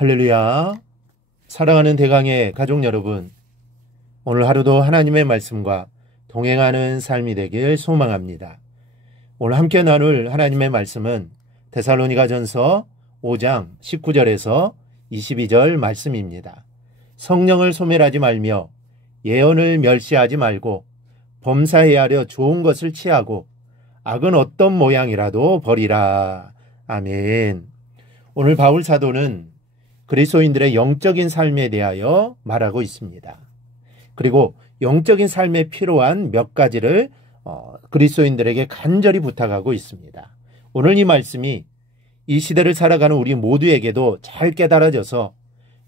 할렐루야. 사랑하는 대강의 가족 여러분, 오늘 하루도 하나님의 말씀과 동행하는 삶이 되길 소망합니다. 오늘 함께 나눌 하나님의 말씀은 데살로니가전서 5장 19절에서 22절 말씀입니다. 성령을 소멸하지 말며 예언을 멸시하지 말고 범사해야 하려 좋은 것을 취하고 악은 어떤 모양이라도 버리라. 아멘. 오늘 바울 사도는 그리스도인들의 영적인 삶에 대하여 말하고 있습니다. 그리고 영적인 삶에 필요한 몇 가지를 그리스도인들에게 간절히 부탁하고 있습니다. 오늘 이 말씀이 이 시대를 살아가는 우리 모두에게도 잘 깨달아져서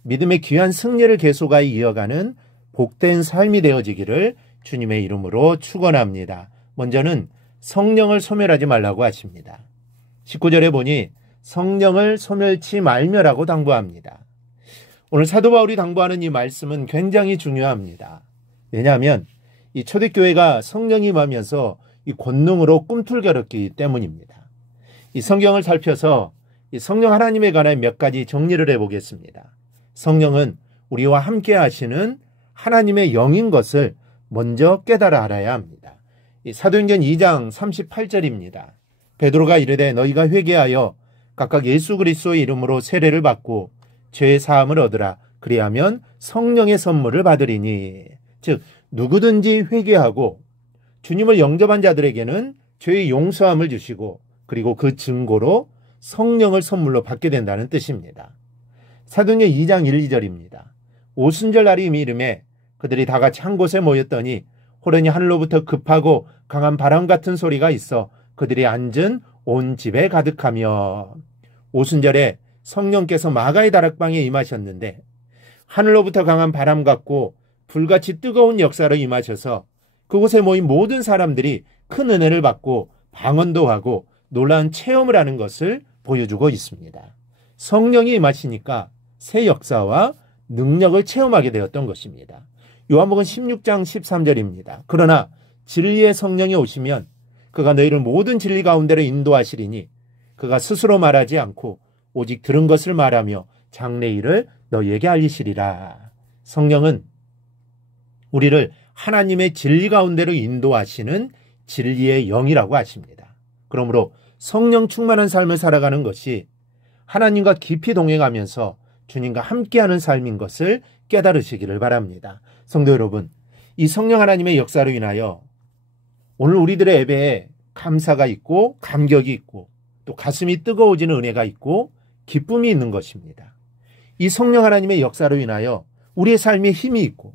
믿음의 귀한 승리를 계속하여 이어가는 복된 삶이 되어지기를 주님의 이름으로 축원합니다. 먼저는 성령을 소멸하지 말라고 하십니다. 19절에 보니 성령을 소멸치 말며라고 당부합니다. 오늘 사도 바울이 당부하는 이 말씀은 굉장히 중요합니다. 왜냐하면 이 초대교회가 성령이 임하면서 이 권능으로 꿈틀거렸기 때문입니다. 이 성경을 살펴서 이 성령 하나님에 관한 몇 가지 정리를 해보겠습니다. 성령은 우리와 함께 하시는 하나님의 영인 것을 먼저 깨달아 알아야 합니다. 이 사도행전 2장 38절입니다. 베드로가 이르되 너희가 회개하여 각각 예수 그리스도의 이름으로 세례를 받고 죄의 사함을 얻으라. 그리하면 성령의 선물을 받으리니. 즉 누구든지 회개하고 주님을 영접한 자들에게는 죄의 용서함을 주시고 그리고 그 증거로 성령을 선물로 받게 된다는 뜻입니다. 사도행전 2장 1, 2절입니다. 오순절 날이 이름에 그들이 다 같이 한 곳에 모였더니 호련히 하늘로부터 급하고 강한 바람 같은 소리가 있어 그들이 앉은 온 집에 가득하며. 오순절에 성령께서 마가의 다락방에 임하셨는데 하늘로부터 강한 바람 같고 불같이 뜨거운 역사로 임하셔서 그곳에 모인 모든 사람들이 큰 은혜를 받고 방언도 하고 놀라운 체험을 하는 것을 보여주고 있습니다. 성령이 임하시니까 새 역사와 능력을 체험하게 되었던 것입니다. 요한복음 16장 13절입니다. 그러나 진리의 성령이 오시면 그가 너희를 모든 진리 가운데로 인도하시리니 그가 스스로 말하지 않고 오직 들은 것을 말하며 장래일을 너희에게 알리시리라. 성령은 우리를 하나님의 진리 가운데로 인도하시는 진리의 영이라고 하십니다. 그러므로 성령 충만한 삶을 살아가는 것이 하나님과 깊이 동행하면서 주님과 함께하는 삶인 것을 깨달으시기를 바랍니다. 성도 여러분, 이 성령 하나님의 역사로 인하여 오늘 우리들의 예배에 감사가 있고 감격이 있고 또 가슴이 뜨거워지는 은혜가 있고 기쁨이 있는 것입니다. 이 성령 하나님의 역사로 인하여 우리의 삶에 힘이 있고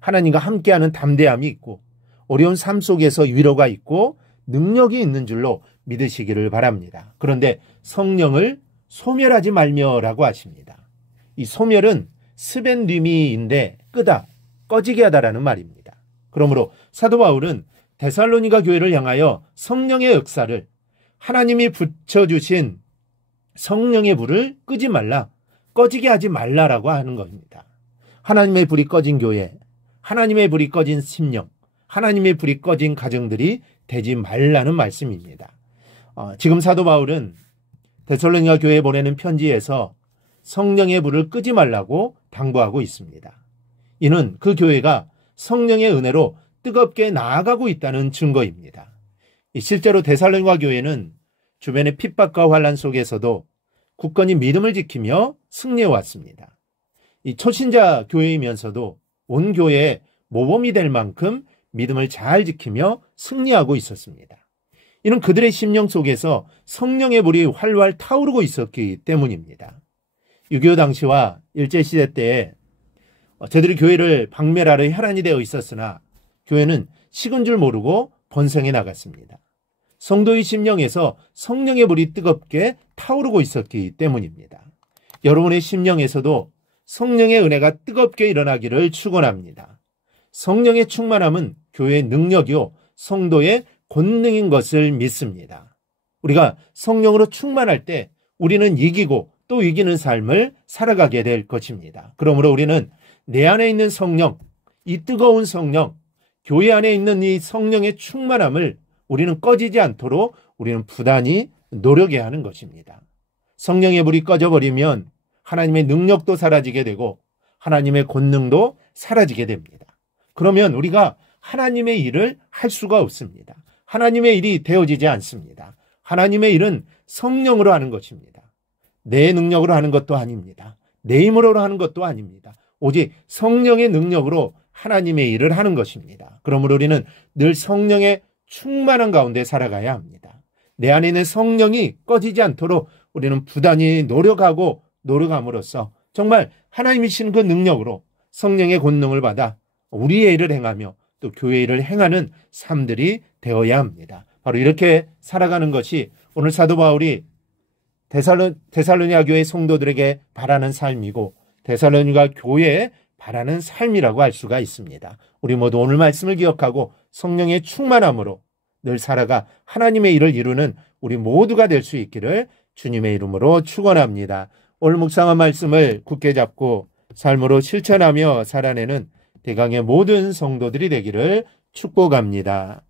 하나님과 함께하는 담대함이 있고 어려운 삶 속에서 위로가 있고 능력이 있는 줄로 믿으시기를 바랍니다. 그런데 성령을 소멸하지 말며라고 하십니다. 이 소멸은 스벤뉘미인데 끄다, 꺼지게 하다라는 말입니다. 그러므로 사도 바울은 데살로니가 교회를 향하여 성령의 역사를 하나님이 붙여주신 성령의 불을 끄지 말라, 꺼지게 하지 말라라고 하는 겁니다. 하나님의 불이 꺼진 교회, 하나님의 불이 꺼진 심령, 하나님의 불이 꺼진 가정들이 되지 말라는 말씀입니다. 지금 사도 바울은 데살로니가 교회에 보내는 편지에서 성령의 불을 끄지 말라고 당부하고 있습니다. 이는 그 교회가 성령의 은혜로 뜨겁게 나아가고 있다는 증거입니다. 실제로 데살로니가 교회는 주변의 핍박과 환난 속에서도 굳건히 믿음을 지키며 승리해 왔습니다. 이 초신자 교회이면서도 온 교회의 모범이 될 만큼 믿음을 잘 지키며 승리하고 있었습니다. 이는 그들의 심령 속에서 성령의 불이 활활 타오르고 있었기 때문입니다. 6.25 당시와 일제시대 때에 저들이 교회를 박멸하려 혈안이 되어 있었으나 교회는 식은 줄 모르고 번성해 나갔습니다. 성도의 심령에서 성령의 불이 뜨겁게 타오르고 있었기 때문입니다. 여러분의 심령에서도 성령의 은혜가 뜨겁게 일어나기를 축원합니다. 성령의 충만함은 교회의 능력이요 성도의 권능인 것을 믿습니다. 우리가 성령으로 충만할 때 우리는 이기고 또 이기는 삶을 살아가게 될 것입니다. 그러므로 우리는 내 안에 있는 성령, 이 뜨거운 성령, 교회 안에 있는 이 성령의 충만함을 우리는 꺼지지 않도록 우리는 부단히 노력해야 하는 것입니다. 성령의 불이 꺼져버리면 하나님의 능력도 사라지게 되고 하나님의 권능도 사라지게 됩니다. 그러면 우리가 하나님의 일을 할 수가 없습니다. 하나님의 일이 되어지지 않습니다. 하나님의 일은 성령으로 하는 것입니다. 내 능력으로 하는 것도 아닙니다. 내 힘으로 하는 것도 아닙니다. 오직 성령의 능력으로 하나님의 일을 하는 것입니다. 그러므로 우리는 늘 성령의 충만한 가운데 살아가야 합니다. 내 안에 있는 성령이 꺼지지 않도록 우리는 부단히 노력함으로써 정말 하나님이 주신 그 능력으로 성령의 권능을 받아 우리의 일을 행하며 또 교회의 일을 행하는 삶들이 되어야 합니다. 바로 이렇게 살아가는 것이 오늘 사도 바울이 데살로니가 교회 성도들에게 바라는 삶이고 데살로니가 교회에 바라는 삶이라고 할 수가 있습니다. 우리 모두 오늘 말씀을 기억하고 성령의 충만함으로 늘 살아가 하나님의 일을 이루는 우리 모두가 될 수 있기를 주님의 이름으로 축원합니다. 오늘 묵상한 말씀을 굳게 잡고 삶으로 실천하며 살아내는 대강의 모든 성도들이 되기를 축복합니다.